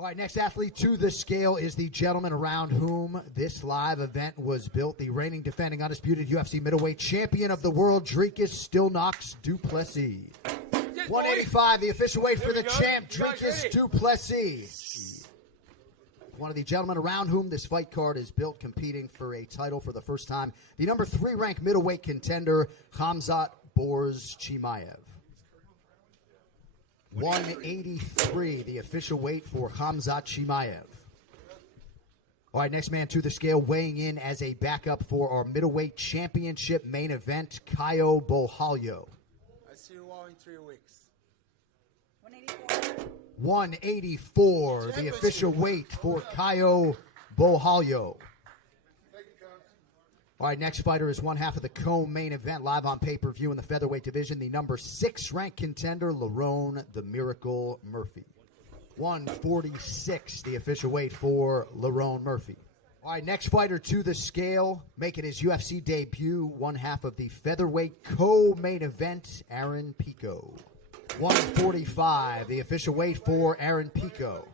All right, next athlete to the scale is the gentleman around whom this live event was built, the reigning, defending, undisputed UFC middleweight champion of the world, Dricus Stillknox Du Plessis. 185, the official weight for the champ, Dricus Du Plessis. One of the gentlemen around whom this fight card is built, competing for a title for the first time, the number 3 ranked middleweight contender, Khamzat Borz Chimaev. 183, the official weight for Khamzat Chimaev. All right, next man to the scale, weighing in as a backup for our middleweight championship main event, Caio Borralho. I see you all in 3 weeks. 184. 184, the official weight for Caio Borralho. All right, next fighter is one half of the co-main event, live on pay-per-view in the featherweight division, the number 6 ranked contender, Lerone the Miracle Murphy. 146, the official weight for Lerone Murphy. All right, next fighter to the scale, making his UFC debut, one half of the featherweight co-main event, Aaron Pico. 145, the official weight for Aaron Pico.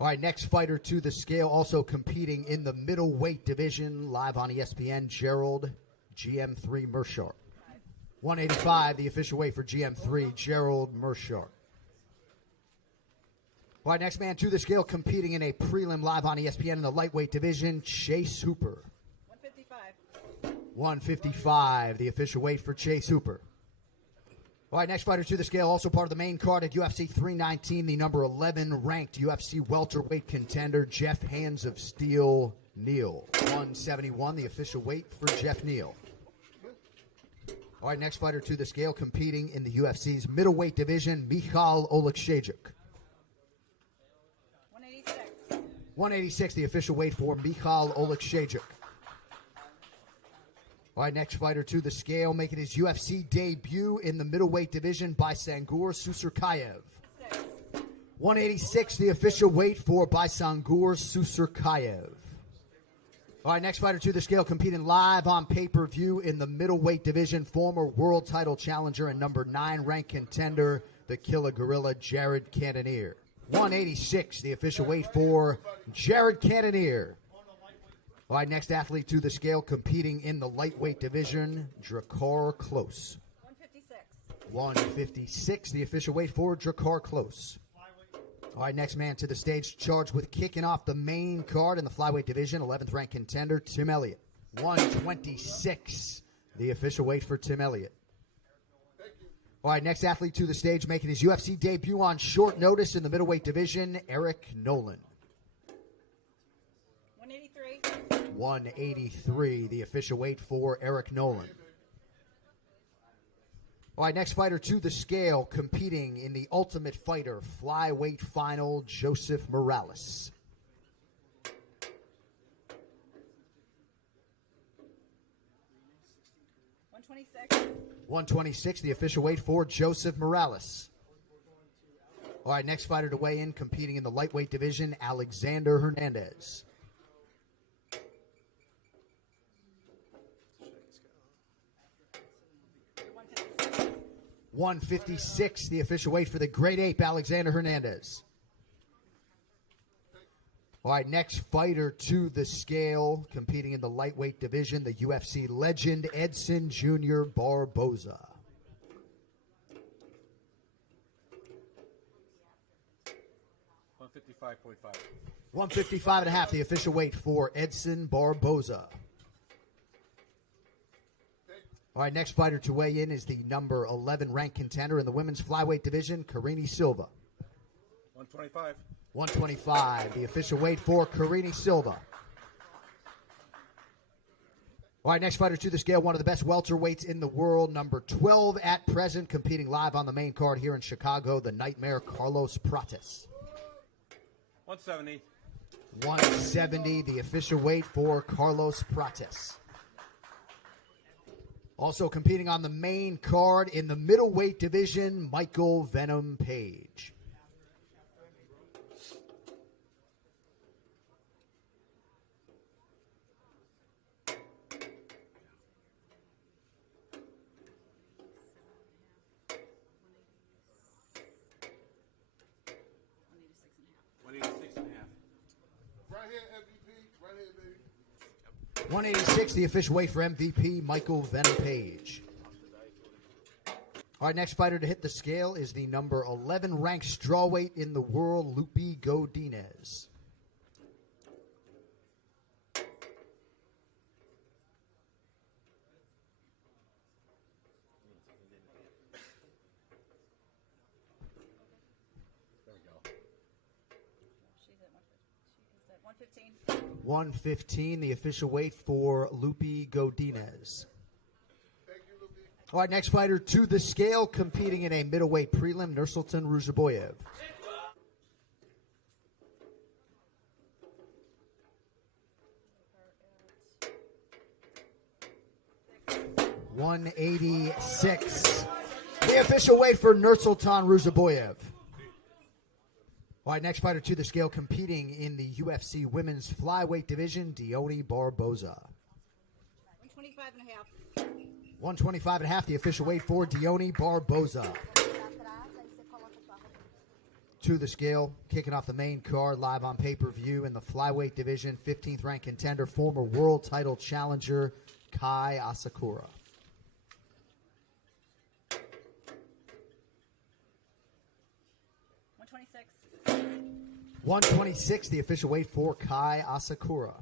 All right, next fighter to the scale, also competing in the middleweight division, live on ESPN, Gerald GM3 Meerschaert. 185, the official weight for GM3, Gerald Meerschaert. All right, next man to the scale, competing in a prelim live on ESPN in the lightweight division, Chase Hooper. 155. 155, the official weight for Chase Hooper. All right, next fighter to the scale, also part of the main card at UFC 319, the number 11 ranked UFC welterweight contender, Jeff Hands of Steel Neal. 171, the official weight for Jeff Neal. All right, next fighter to the scale, competing in the UFC's middleweight division, Michal Oleksiejczuk. 186. 186, the official weight for Michal Oleksiejczuk. All right, next fighter to the scale, making his UFC debut in the middleweight division, Baysangur Susurkayev. 186, the official weight for Baysangur Susurkayev. All right, next fighter to the scale, competing live on pay-per-view in the middleweight division, former world title challenger and number 9 ranked contender, the Killer Gorilla, Jared Cannonier. 186, the official weight for Jared Cannonier. All right, next athlete to the scale, competing in the lightweight division, Drakkar Klose. 156. 156, the official weight for Drakkar Klose. All right, next man to the stage, charged with kicking off the main card in the flyweight division, 11th ranked contender, Tim Elliott. 126, the official weight for Tim Elliott. All right, next athlete to the stage, making his UFC debut on short notice in the middleweight division, Eric Nolan. 183. 183, the official weight for Eric Nolan. All right, next fighter to the scale, competing in the Ultimate Fighter flyweight final, Joseph Morales. 126, the official weight for Joseph Morales. All right, next fighter to weigh in, competing in the lightweight division, Alexander Hernandez. 156, the official weight for the Great Ape, Alexander Hernandez. All right, next fighter to the scale, competing in the lightweight division, the UFC legend, Edson Jr. Barboza. 155.5. 155 and a half, the official weight for Edson Barboza. All right, next fighter to weigh in is the number 11 ranked contender in the women's flyweight division, Karine Silva. 125. 125, the official weight for Karine Silva. All right, next fighter to the scale, one of the best welterweights in the world, number 12 at present, competing live on the main card here in Chicago, the Nightmare Carlos Prates. 170. 170, the official weight for Carlos Prates. Also competing on the main card in the middleweight division, Michael Venom Page. 186, the official weight for MVP, Michael Venom Page. All right, next fighter to hit the scale is the number 11 ranked strawweight in the world, Lupi Godinez. She's at 115. 115, the official weight for Lupi Godinez. All right, next fighter to the scale, competing in a middleweight prelim, Nursultan Ruzaboyev. $186. The official weight for Nursultan Ruzaboyev. All right, next fighter to the scale, competing in the UFC women's flyweight division, Dione Barboza. 125 and a half. 125 and a half, the official weight for Dione Barboza. To the scale, kicking off the main card, live on pay-per-view in the flyweight division, 15th ranked contender, former world title challenger, Kai Asakura. 126, the official weight for Kai Asakura.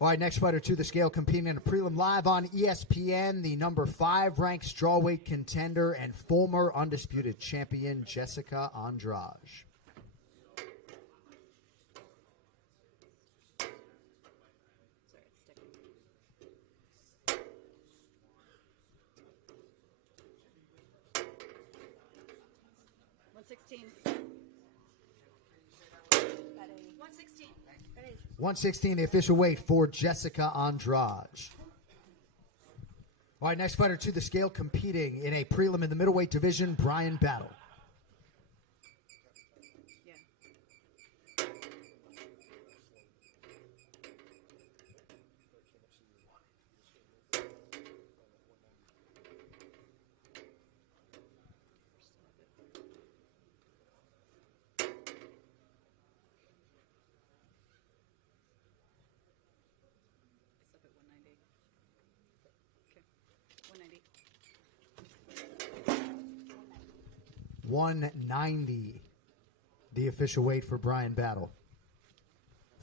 All right, next fighter to the scale, competing in a prelim live on ESPN, the number 5 ranked strawweight contender and former undisputed champion, Jessica Andrade. $116. 116, the official weight for Jessica Andrade. All right, next fighter to the scale, competing in a prelim in the middleweight division, Bryan Battle. Yeah. It's up at 190. Okay. 190. 190, the official weight for Bryan Battle.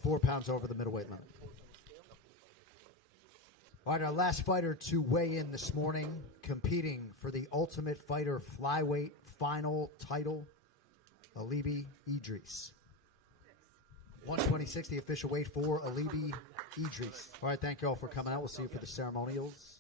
4 pounds over the middleweight limit. All right, our last fighter to weigh in this morning, competing for the Ultimate Fighter flyweight final title, Alibi Idris. 126, the official weight for Alibi Idris. All right, thank you all for coming out. We'll see you for the ceremonials.